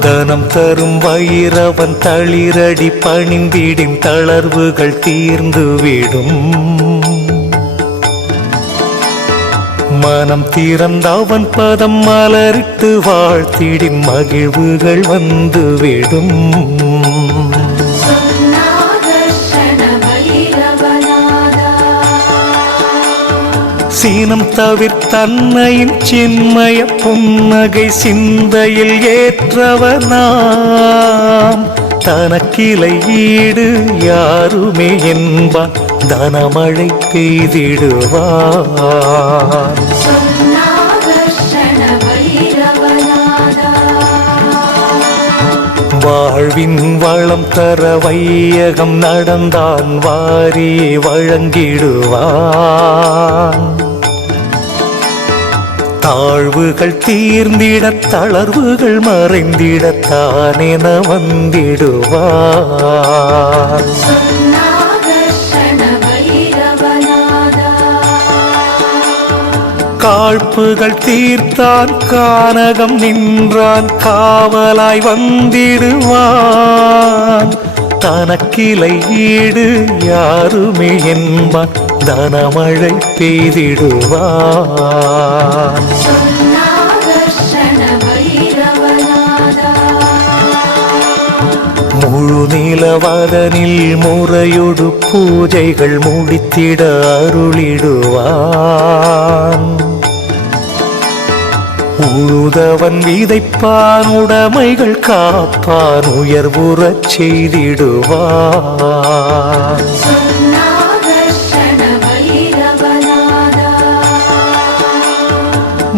தனம் தரும் வயிறவன் தளிரடி பணிந்திடும் தளர்வுகள் தீர்ந்துவிடும் மனம் திறந்தவன் பதம் மலரிட்டு வாழ்த்திடும் மகிழ்வுகள் வந்துவிடும் சீனம் தவிர்த்தன்னையின் சின்மய புன்னகை சிந்தையில் ஏற்றவனாம் தனக்கிளை ஈடு யாருமே என்பான். தனமழை பெய்திடுவான். வாழ்வின் வளம் தர வையகம் நடந்தான். வாரி வழங்கிடுவான். தாழ்வுகள் தீர்ந்திட தளர்வுகள் மறைந்திட தானென வந்திடுவான் சொன்னாகர்ஷண காழ்ப்புகள் தீர்த்தான் கானகம் நின்றான் காவலாய் வந்திடுவான். தனக்கிளை ஈடு யாருமே என்பான். தனமழை பெய்திடுவான் முழு நிலவதனில் முறையொடு பூஜைகள் முடித்திட அருளிடுவான். உழுதவன் விதைப்பான் உடைமைகள் காப்பான் உயர்வுறச் செய்திடுவான்.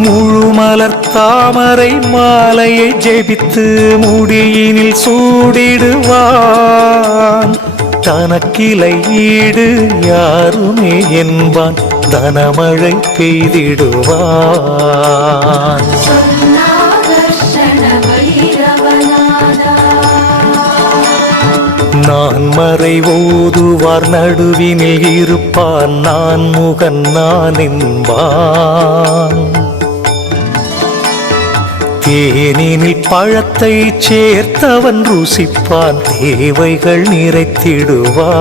முழு மலர் தாமரை மாலையை ஜெபித்து முடியினில் சூடிடுவான். தனக்கிளை ஈடு யாருமே என்பான். தனமழை பெய்திடுவான். நான் மறை ஓதுவார் நடுவினில் இருப்பான். நான் முகன் நான் என்பான். தேனினில் பழத்தை சேர்த்தவன் ருசிப்பான் தேவைகள் நிறைத்திடுவான்.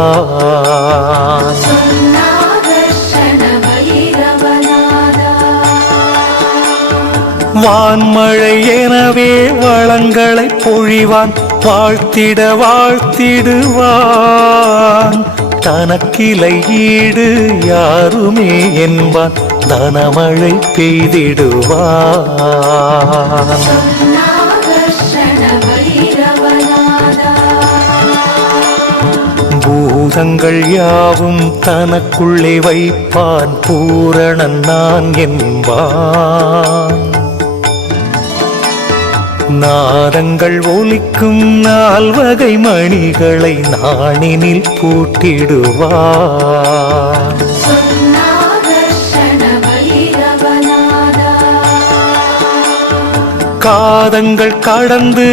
வான்மழை எனவே வளங்களை பொழிவான் வாழ்த்திட வாழ்த்திடுவான். தனக்கிளை ஈடு யாருமே என்பான். தனமழை பெய்திடுவான். பூதங்கள் யாவும் தனக்குள்ளே வைப்பான். பூரணன் நான் என்பான். நாதங்கள் ஒலிக்கும் நால்வகை மணிகளை நாணினில் வைரவநாதா காதங்கள் கடந்து